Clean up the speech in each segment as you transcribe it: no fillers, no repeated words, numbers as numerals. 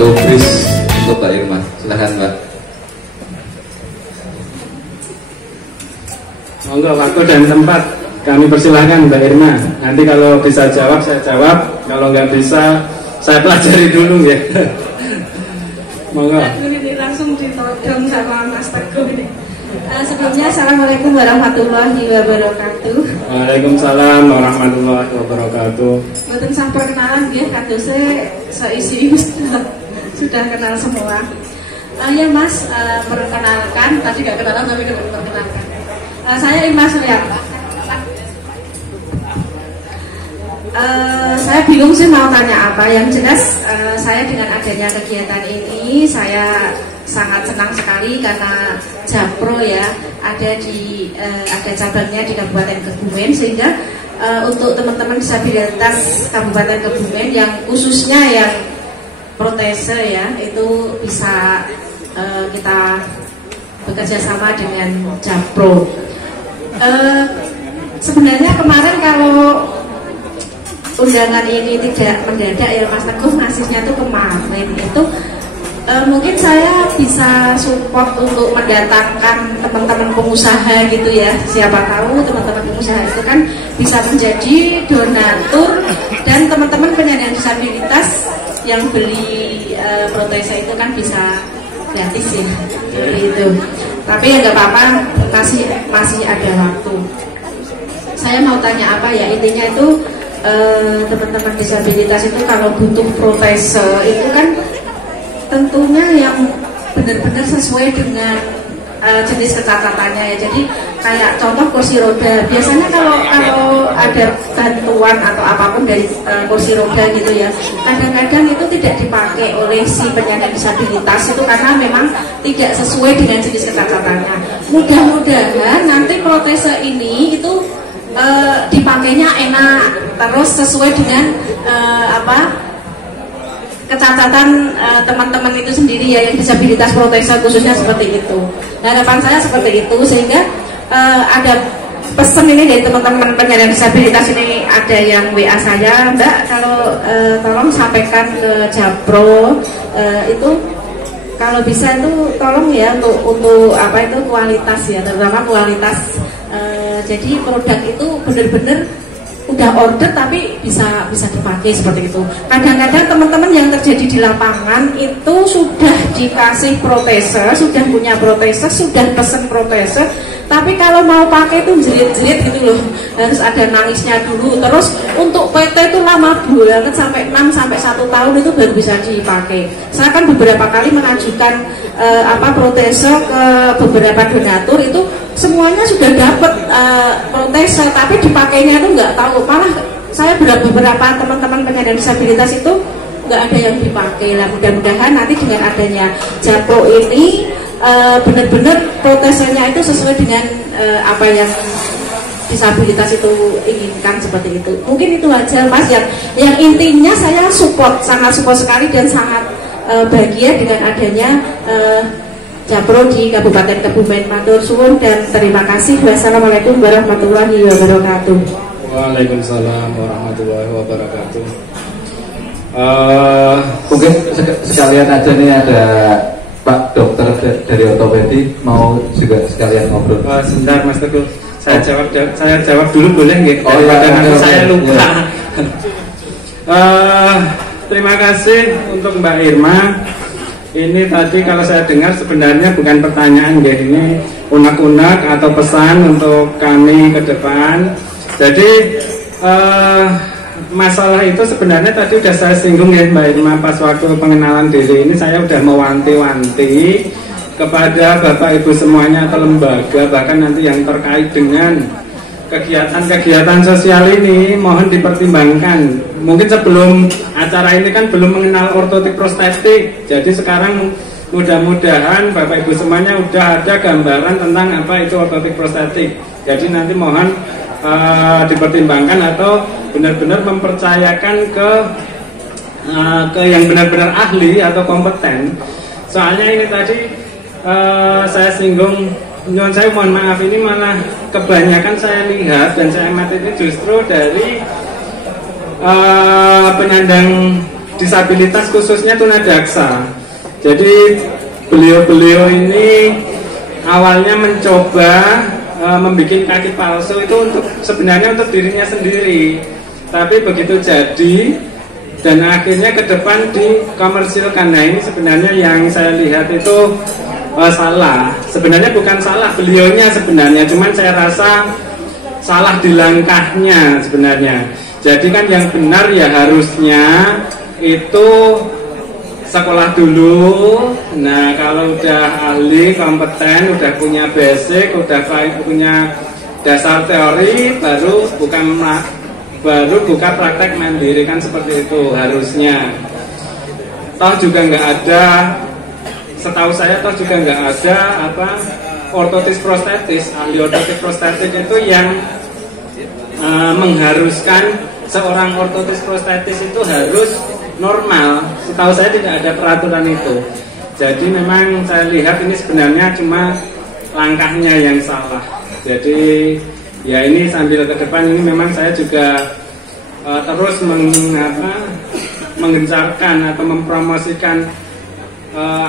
Dobris untuk Mbak Irma, silahkan Mbak. Monggo, waktu dan tempat kami persilahkan Mbak Irma. Nanti kalau bisa jawab saya jawab, kalau nggak bisa saya pelajari dulu ya. Monggo. Ini langsung ditodong sama Mas Teguh ini. Sebelumnya Assalamualaikum warahmatullahi wabarakatuh. Waalaikumsalam warahmatullahi wabarakatuh. Mboten sampun perkenalan nggih kadose seisi sudah kenal semua. Ya Mas, perkenalkan tadi gak kenalan tapi perkenalkan. Saya Irma Suryanta. Saya bingung sih mau tanya apa. Yang jelas saya dengan adanya kegiatan ini saya sangat senang sekali karena Japro ya ada cabangnya di Kabupaten Kebumen, sehingga untuk teman-teman disabilitas Kabupaten Kebumen yang khususnya yang protese ya itu bisa kita bekerja sama dengan Japro. Sebenarnya kemarin kalau undangan ini tidak mendadak ya Mas Teguh ngasihnya tuh kemarin itu mungkin saya bisa support untuk mendatangkan teman-teman pengusaha gitu ya. Siapa tahu teman-teman pengusaha itu kan bisa menjadi donatur dan teman-teman penyandang disabilitas yang beli protese itu kan bisa gratis ya itu. Tapi ya nggak apa-apa, masih ada waktu. Saya mau tanya apa ya, intinya itu teman-teman disabilitas itu kalau butuh protese itu kan tentunya yang benar-benar sesuai dengan jenis kecakapannya ya. Jadi kayak contoh kursi roda, biasanya kalau ada bantuan atau apapun dari kursi roda gitu ya, kadang-kadang itu tidak dipakai oleh si penyandang disabilitas itu karena memang tidak sesuai dengan jenis kecakapannya. Mudah-mudahan nanti protese ini itu dipakainya enak, terus sesuai dengan kecacatan teman-teman itu sendiri ya, yang disabilitas protese khususnya seperti itu. Harapan saya seperti itu, sehingga ada pesan ini dari teman-teman penyandang disabilitas ini, ada yang WA saya, Mbak kalau tolong sampaikan ke Japro itu kalau bisa itu tolong ya untuk apa itu kualitas ya, terutama kualitas. Jadi produk itu benar-benar udah order tapi bisa dipakai seperti itu. Kadang-kadang teman-teman yang terjadi di lapangan itu sudah dikasih protese, sudah punya protese, sudah pesen protese, tapi kalau mau pakai itu jerit-jerit gitu loh, harus ada nangisnya dulu. Terus untuk PT itu lama banget, sampai 6 sampai 1 tahun itu baru bisa dipakai. Saya kan beberapa kali mengajukan protese ke beberapa donatur, itu semuanya sudah dapat protese tapi dipakainya itu nggak tahu. Malah saya beberapa teman-teman penyandang disabilitas itu nggak ada yang dipakai lah. Mudah-mudahan nanti dengan adanya Japro ini benar-benar protesenya itu sesuai dengan apa yang disabilitas itu inginkan, seperti itu. Mungkin itu aja Mas, yang intinya saya sangat support sekali dan sangat bahagia dengan adanya Japro di Kabupaten Kebumen. Matur suwun dan terima kasih. Wassalamualaikum warahmatullahi wabarakatuh. Waalaikumsalam warahmatullahi wabarakatuh. Mungkin sekalian aja nih ada Pak Dokter dari ortopedi mau juga sekalian ngobrol. Sebentar Mas Teguh, saya jawab dulu boleh nggih? Oh ya, nanti saya lupa. Ya. Terima kasih untuk Mbak Irma. Ini tadi kalau saya dengar sebenarnya bukan pertanyaan ya, ini unek-unek atau pesan untuk kami ke depan. Jadi masalah itu sebenarnya tadi sudah saya singgung ya Mbak Irma, pas waktu pengenalan diri ini saya sudah mewanti-wanti kepada Bapak Ibu semuanya atau lembaga, bahkan nanti yang terkait dengan kegiatan-kegiatan sosial ini mohon dipertimbangkan. Mungkin sebelum acara ini kan belum mengenal ortotik prostetik, jadi sekarang mudah-mudahan Bapak Ibu semuanya udah ada gambaran tentang apa itu ortotik prostetik. Jadi nanti mohon dipertimbangkan atau benar-benar mempercayakan ke yang benar-benar ahli atau kompeten. Soalnya ini tadi saya singgung, saya mohon maaf, ini malah kebanyakan saya lihat dan saya amati ini justru dari penyandang disabilitas khususnya tunadaksa. Jadi beliau-beliau ini awalnya mencoba membuat kaki palsu itu sebenarnya untuk dirinya sendiri, tapi begitu jadi dan akhirnya ke depan dikomersilkan. Nah ini sebenarnya yang saya lihat itu salah. Sebenarnya bukan salah beliaunya sebenarnya, cuman saya rasa salah di langkahnya sebenarnya. Jadi kan yang benar ya harusnya itu sekolah dulu. Nah kalau udah ahli, kompeten, udah punya basic, udah punya dasar teori, baru buka praktek mandiri, kan seperti itu harusnya. Toh juga nggak ada, setahu saya toh juga nggak ada ortotis prostetis, ahli ortotis prostetis itu yang mengharuskan seorang ortotis prostetis itu harus normal. Setahu saya tidak ada peraturan itu. Jadi memang saya lihat ini sebenarnya cuma langkahnya yang salah. Jadi ya ini sambil ke depan ini memang saya juga terus menggencarkan atau mempromosikan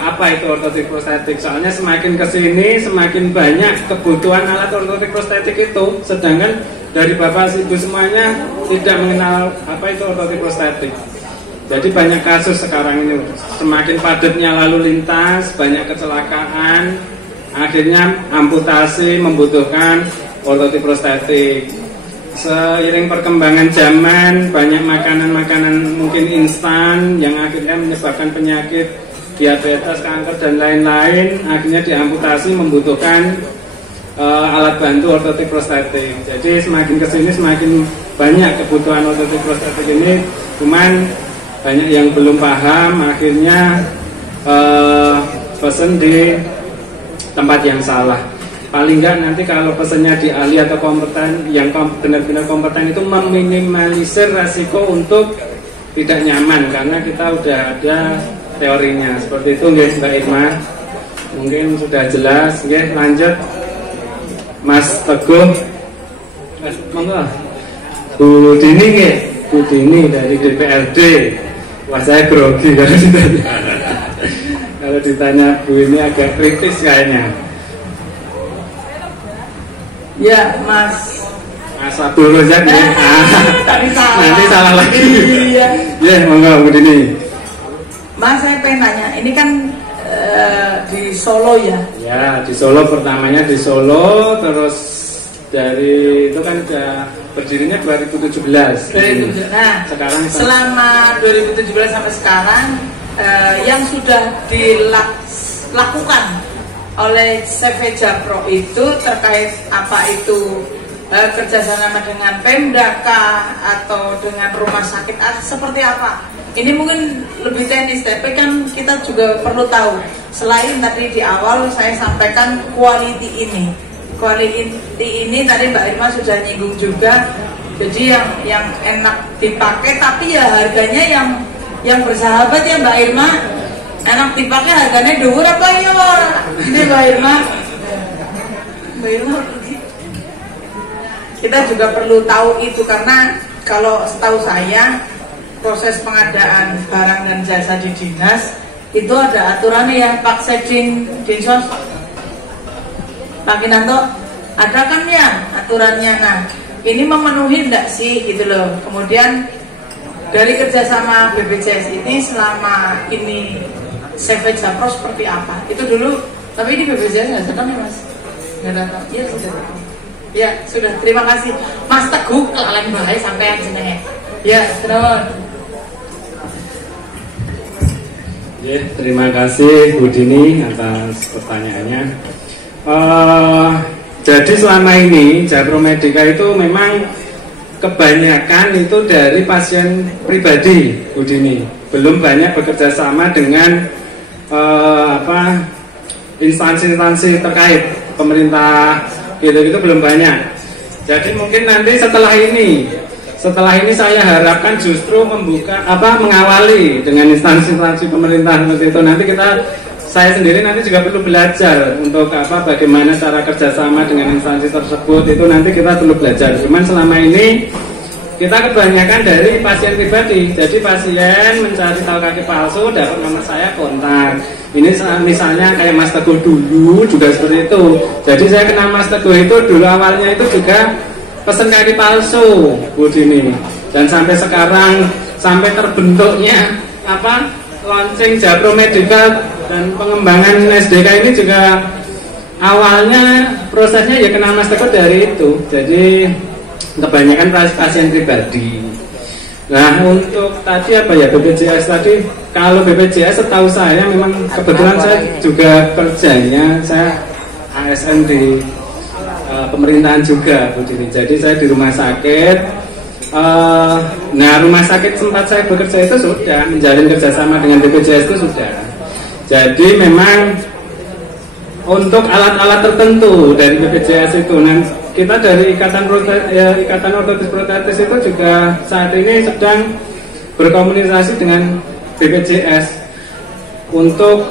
apa itu ortotik prostetik. Soalnya semakin kesini semakin banyak kebutuhan alat ortotik prostetik itu, sedangkan dari Bapak Ibu semuanya tidak mengenal apa itu ortotik prostetik. Jadi banyak kasus sekarang ini, semakin padatnya lalu lintas, banyak kecelakaan, akhirnya amputasi membutuhkan ortotik prostetik. Seiring perkembangan zaman, banyak makanan-makanan mungkin instan yang akhirnya menyebabkan penyakit diabetes, kanker dan lain-lain, akhirnya diamputasi membutuhkan alat bantu ortotik prostetik. Jadi semakin kesini semakin banyak kebutuhan ortotik prostetik ini, cuman banyak yang belum paham, akhirnya pesen di tempat yang salah. Paling enggak nanti kalau pesennya di ahli atau kompeten, yang benar-benar kompeten itu meminimalisir resiko untuk tidak nyaman, karena kita udah ada teorinya. Seperti itu guys, Mbak Irma. Mungkin sudah jelas, guys. Lanjut Mas Teguh. Monggo. Bu Dini guys. Bu Dini dari DPRD. Wah saya grogi kalau ditanya Bu ini agak kritis kayaknya. Ya Mas Abdul Rozak ya. Nanti salah lagi. Iya. Ya monggo Bu Dini. Mas saya pengen tanya, ini kan di Solo ya? Ya di Solo, pertamanya di Solo, terus dari itu kan udah berdirinya 2017. Nah, sekarang selama 2017 sampai sekarang yang sudah dilakukan oleh CV Japro itu terkait apa itu kerjasama dengan Pemda atau dengan rumah sakit seperti apa? Ini mungkin lebih teknis, tapi kan kita juga perlu tahu. Selain tadi di awal saya sampaikan quality ini tadi Mbak Irma sudah nyinggung juga. Jadi yang enak dipakai, tapi ya harganya yang bersahabat ya Mbak Irma. Enak dipakai harganya dhuwur apa ya? Ini Mbak Irma. Kita juga perlu tahu itu, karena kalau setahu saya proses pengadaan barang dan jasa di dinas itu ada aturannya ya, Pak Sekjen Dinsos, Pak Kinanto, ada kan ya aturannya. Nah ini memenuhi enggak sih gitu loh. Kemudian dari kerjasama BPJS ini selama ini CV Japro seperti apa itu dulu. Tapi ini BPJS nggak datang ya Mas? Nggak datang? Iya sudah. Ya sudah, terima kasih Mas Teguh, kelalen bahaya sampai jenenge. Ya terus. Ya, terima kasih Bu Dini atas pertanyaannya. Jadi selama ini Japro Medica itu memang kebanyakan itu dari pasien pribadi, Bu Dini. Belum banyak bekerja sama dengan instansi-instansi terkait pemerintah gitu belum banyak. Jadi mungkin nanti setelah ini saya harapkan justru mengawali dengan instansi-instansi pemerintah seperti itu. Nanti saya sendiri nanti juga perlu belajar untuk bagaimana cara kerjasama dengan instansi tersebut, itu nanti kita perlu belajar. Cuman selama ini kita kebanyakan dari pasien pribadi. Jadi pasien mencari tahu kaki palsu, dapat nomor saya, kontak. Ini misalnya kayak Mas Teguh dulu juga seperti itu. Jadi saya kenal Mas Teguh itu dulu awalnya itu juga pesen kaki palsu, Bu Dini. Dan sampai sekarang, sampai terbentuknya launching Japro Medica dan pengembangan SDK ini juga awalnya prosesnya ya kenal Mas Teguh dari itu. Jadi kebanyakan pasien pribadi. Nah untuk tadi BPJS tadi, kalau BPJS setahu saya memang kebetulan saya juga kerjanya saya ASN di pemerintahan juga, Bu Dini. Jadi saya di rumah sakit. Nah rumah sakit tempat saya bekerja itu sudah menjalin kerjasama dengan BPJS itu sudah. Jadi memang untuk alat-alat tertentu dari BPJS itu, kita dari Ikatan Ortopedis Protetis itu juga saat ini sedang berkomunikasi dengan BPJS untuk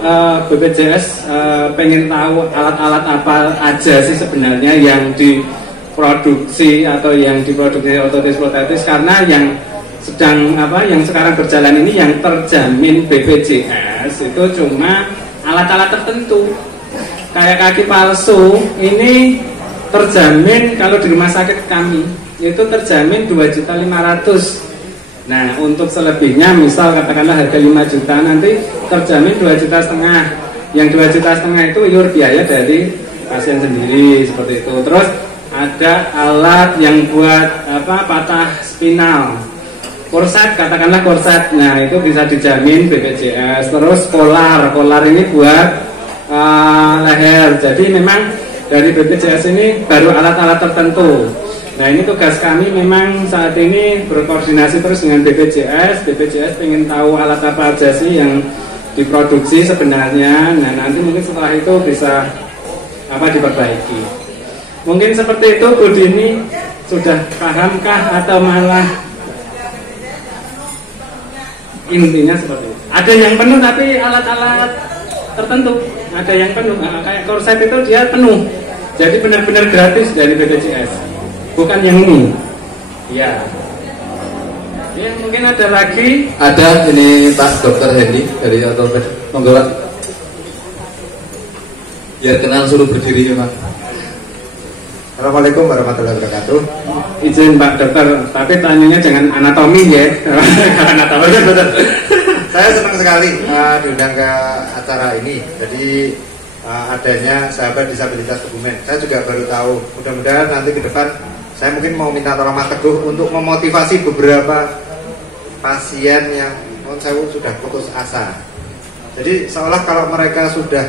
BPJS pengen tahu alat-alat apa aja sih sebenarnya yang diproduksi atau yang diproduksi ortopedis protetis, karena yang sekarang berjalan ini yang terjamin BPJS itu cuma alat-alat tertentu. Kayak kaki palsu ini terjamin kalau di rumah sakit kami itu terjamin 2.500.000. Nah untuk selebihnya misal katakanlah harga 5 juta, nanti terjamin 2,5 juta. Yang 2,5 juta itu iur biaya dari pasien sendiri seperti itu. Terus ada alat yang buat patah spinal, korset, katakanlah korset. Nah itu bisa dijamin BPJS. Terus kolar ini buat leher. Jadi memang dari BPJS ini baru alat-alat tertentu. Nah ini tugas kami memang saat ini berkoordinasi terus dengan BPJS. BPJS pengen tahu alat apa aja sih yang diproduksi sebenarnya. Nah nanti mungkin setelah itu bisa diperbaiki. Mungkin seperti itu, Bu Dini. Sudah pahamkah atau malah intinya seperti itu? Ada yang penuh tapi alat-alat tertentu ada yang penuh. Kayak korset itu dia penuh, jadi benar-benar gratis dari BPJS, bukan yang ini ya. Mungkin ada lagi. Ada ini Pak Dr. Hendy dari ortoped. Monggo Pak, biar kenal suruh berdiri ya Pak. Assalamualaikum warahmatullahi wabarakatuh. Izin Pak Dokter, tapi tanyanya jangan anatomi ya. Anatomi betul. Saya senang sekali diundang ke acara ini. Jadi adanya sahabat disabilitas Kebumen. Saya juga baru tahu. Mudah-mudahan nanti ke depan saya mungkin mau minta tolong Mas Teguh untuk memotivasi beberapa pasien yang sudah putus asa. Jadi seolah kalau mereka sudah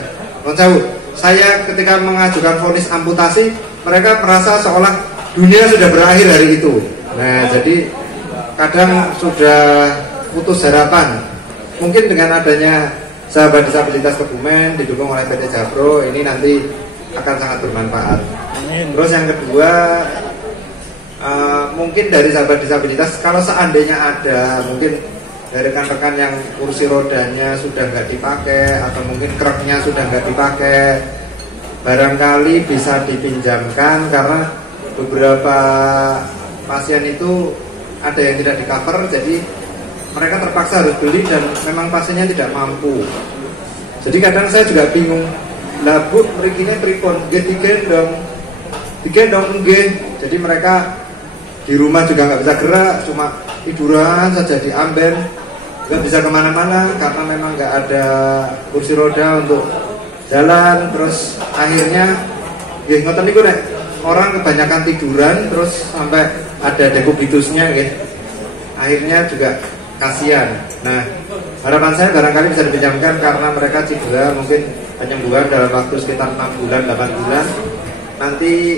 saya ketika mengajukan vonis amputasi, mereka merasa seolah dunia sudah berakhir hari itu. Nah, jadi kadang sudah putus harapan. Mungkin dengan adanya sahabat disabilitas Kebumen didukung oleh PT Japro, ini nanti akan sangat bermanfaat. Terus yang kedua, mungkin dari sahabat disabilitas, kalau seandainya ada mungkin dari rekan-rekan yang kursi rodanya sudah nggak dipakai atau mungkin kreknya sudah nggak dipakai, barangkali bisa dipinjamkan, karena beberapa pasien itu ada yang tidak di cover, jadi mereka terpaksa harus beli dan memang pasiennya tidak mampu. Jadi kadang saya juga bingung, lah Bu, mrikine pripun? Nggih digendong nggih. Jadi mereka di rumah juga nggak bisa gerak, cuma tiduran saja di amben, nggak bisa kemana-mana karena memang nggak ada kursi roda untuk jalan. Terus akhirnya ngoten niku nek orang kebanyakan tiduran terus sampai ada dekubitusnya nggih. Akhirnya juga kasihan. Nah, harapan saya barangkali bisa dipinjamkan karena mereka cedera, mungkin penyembuhan dalam waktu sekitar 6 bulan, 8 bulan. nanti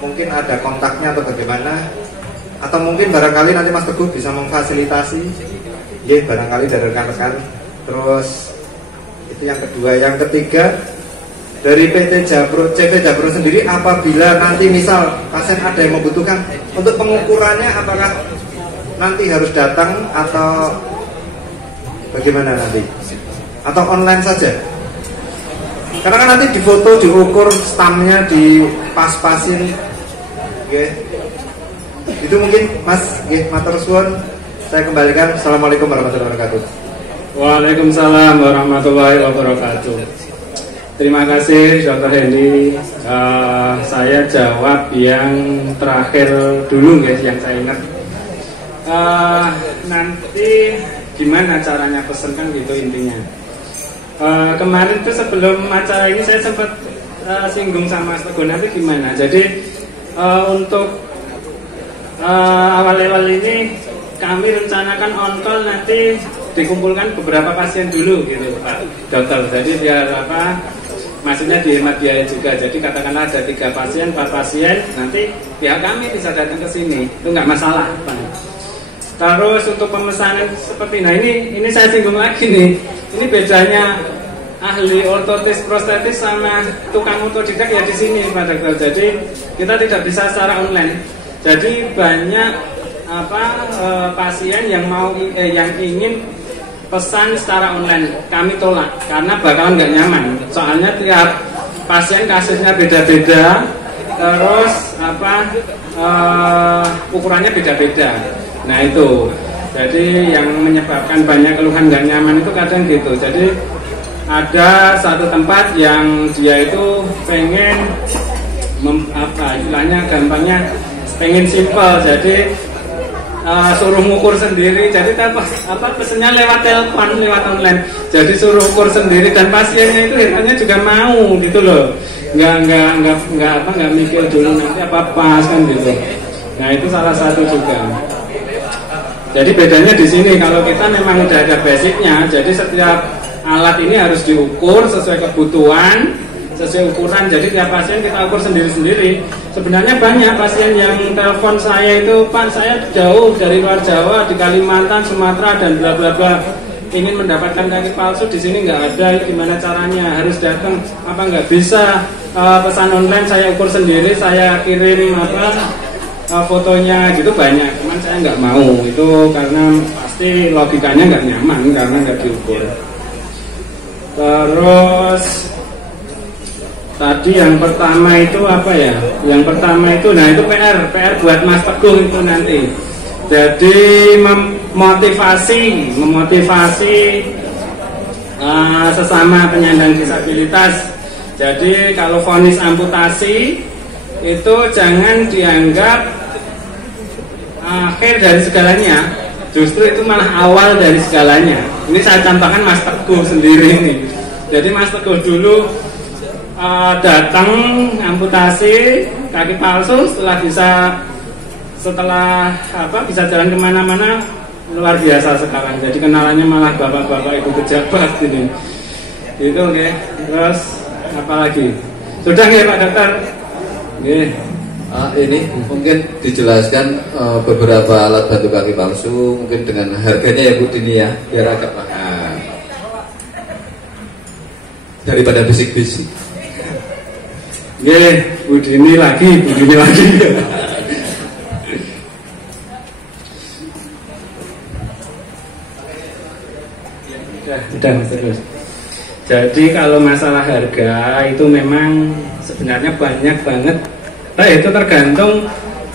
mungkin ada kontaknya atau bagaimana, atau mungkin barangkali nanti Mas Teguh bisa memfasilitasi, ya barangkali dari rekan-rekan. Terus itu yang kedua. Yang ketiga, dari PT Japro, CV Japro sendiri, apabila nanti misal pasien ada yang membutuhkan, untuk pengukurannya apakah nanti harus datang atau bagaimana nanti? Atau online saja? Karena kan nanti difoto, diukur stamnya, di pas-pasin, okay. Itu mungkin Mas, matur suwun. Saya kembalikan. Assalamualaikum warahmatullahi wabarakatuh. Waalaikumsalam warahmatullahi wabarakatuh. Terima kasih Dr. Hendy. Saya jawab yang terakhir dulu guys, yang saya ingat. Nanti gimana caranya pesen kan gitu intinya. Kemarin tuh sebelum acara ini saya sempat singgung sama Mas Teguh, nanti gimana. Jadi untuk awal-awal ini kami rencanakan on call nanti dikumpulkan beberapa pasien dulu gitu Pak Dokter. Jadi biar apa, maksudnya dihemat biaya juga. Jadi katakanlah ada 3 pasien, 4 pasien, nanti pihak kami bisa datang ke sini, itu nggak masalah Pak. Terus untuk pemesanan seperti, nah ini saya singgung lagi nih. Ini bedanya ahli ortotis prostetis sama tukang otodidak ya di sini Pak Dokter. Jadi kita tidak bisa secara online. Jadi banyak pasien yang yang ingin pesan secara online, kami tolak karena bakalan nggak nyaman. Soalnya tiap pasien kasusnya beda-beda, terus ukurannya beda-beda. Nah itu, jadi yang menyebabkan banyak keluhan nggak nyaman itu kadang gitu. Jadi ada satu tempat yang dia itu pengen istilahnya gampangnya pengen simpel, jadi suruh ngukur sendiri. Jadi pesennya lewat telepon, lewat online. Jadi suruh ukur sendiri dan pasiennya itu herannya juga mau gitu loh. Nggak mikir dulu nanti apa pas kan gitu. Nah itu salah satu juga. Jadi bedanya di sini, kalau kita memang udah ada basicnya, jadi setiap alat ini harus diukur sesuai kebutuhan, sesuai ukuran. Jadi tiap pasien kita ukur sendiri-sendiri. Sebenarnya banyak pasien yang telepon saya itu, Pak saya jauh dari luar Jawa, di Kalimantan, Sumatera dan bla bla bla, ingin mendapatkan kaki palsu, di sini nggak ada, gimana caranya? Harus datang? Apa nggak bisa pesan online? Saya ukur sendiri, saya kirim fotonya gitu banyak. Cuman saya nggak mau itu karena pasti logikanya nggak nyaman karena nggak diukur. Terus tadi yang pertama itu apa ya? Yang pertama itu, nah itu PR buat Mas Teguh itu nanti. Jadi memotivasi sesama penyandang disabilitas. Jadi kalau vonis amputasi itu jangan dianggap akhir dari segalanya, justru itu malah awal dari segalanya. Ini saya contohkan Mas Teguh sendiri nih. Jadi Mas Teguh dulu datang amputasi kaki palsu, setelah bisa jalan kemana-mana, luar biasa sekarang. Jadi kenalannya malah bapak-bapak ibu pejabat ini. Itu oke. Terus apa lagi? Sudah nggak Pak Dokter? Oke. Ini mungkin dijelaskan beberapa alat bantu kaki palsu, mungkin dengan harganya ya Bu Dini ya, biar agak mahal daripada bisik-bisik. Bu Dini lagi. Udah terus. Jadi kalau masalah harga itu memang sebenarnya banyak banget. Nah itu tergantung,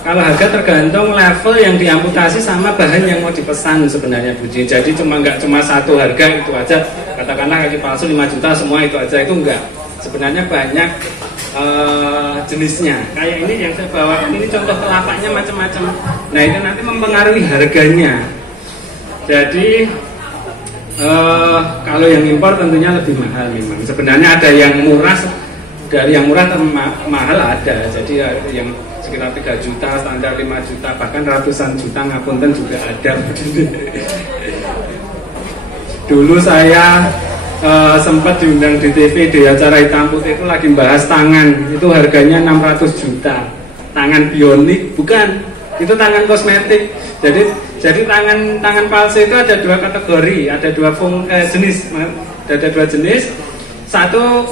kalau harga tergantung level yang diamputasi sama bahan yang mau dipesan sebenarnya Bu Dini. Jadi nggak cuma satu harga itu aja. Katakanlah kaki palsu 5 juta semua itu aja, itu enggak. Sebenarnya banyak jenisnya. Kayak ini yang saya bawa ini contoh telapaknya macam-macam. Nah itu nanti mempengaruhi harganya. Jadi kalau yang impor tentunya lebih mahal memang. Sebenarnya ada yang murah, dari yang murah ke mahal ada. Jadi yang sekitar 3 juta, standar 5 juta, bahkan ratusan juta ngapunten juga ada. Dulu saya sempat diundang di TV di acara Hitam Putih itu lagi bahas tangan, itu harganya 600 juta. Tangan bionik, bukan, itu tangan kosmetik. Jadi tangan palsu itu ada dua kategori, ada dua jenis. Ada dua jenis. Satu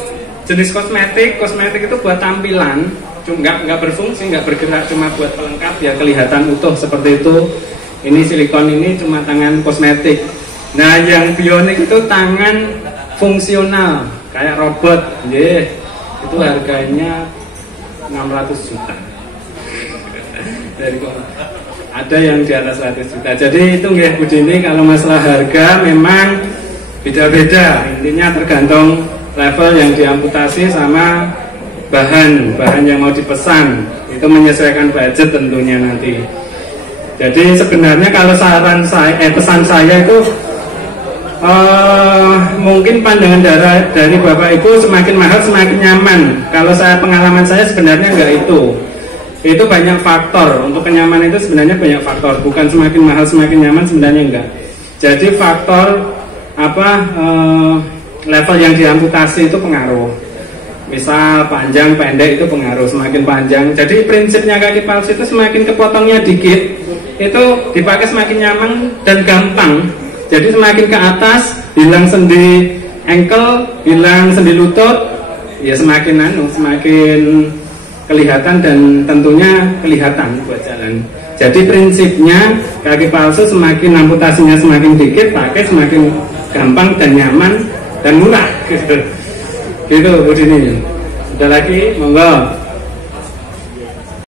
jenis kosmetik itu buat tampilan, cuma nggak berfungsi, nggak bergerak, cuma buat pelengkap ya, kelihatan utuh seperti itu. Ini silikon, ini cuma tangan kosmetik. Nah, yang bionik itu tangan fungsional kayak robot, itu harganya 600 juta. Ada yang di atas 100 juta. Jadi itu nggih Bu Dini, kalau masalah harga memang beda-beda. Intinya tergantung level yang diamputasi sama bahan yang mau dipesan. Itu menyesuaikan budget tentunya nanti. Jadi sebenarnya kalau saran saya, pesan saya itu mungkin pandangan dari Bapak Ibu semakin mahal semakin nyaman. Kalau pengalaman saya sebenarnya enggak itu. Itu banyak faktor. Untuk kenyamanan itu sebenarnya banyak faktor. Bukan semakin mahal semakin nyaman, sebenarnya enggak. Jadi faktor level yang diamputasi itu pengaruh. Misal panjang pendek itu pengaruh, semakin panjang. Jadi prinsipnya kaki palsu itu semakin kepotongnya dikit, itu dipakai semakin nyaman dan gampang. Jadi semakin ke atas, hilang sendi ankle, hilang sendi lutut, ya semakin kelihatan dan tentunya kelihatan buat jalan. Jadi prinsipnya kaki palsu semakin amputasinya semakin dikit, pakai semakin gampang dan nyaman dan murah. Gitu Bu Dini. Ada lagi, monggo.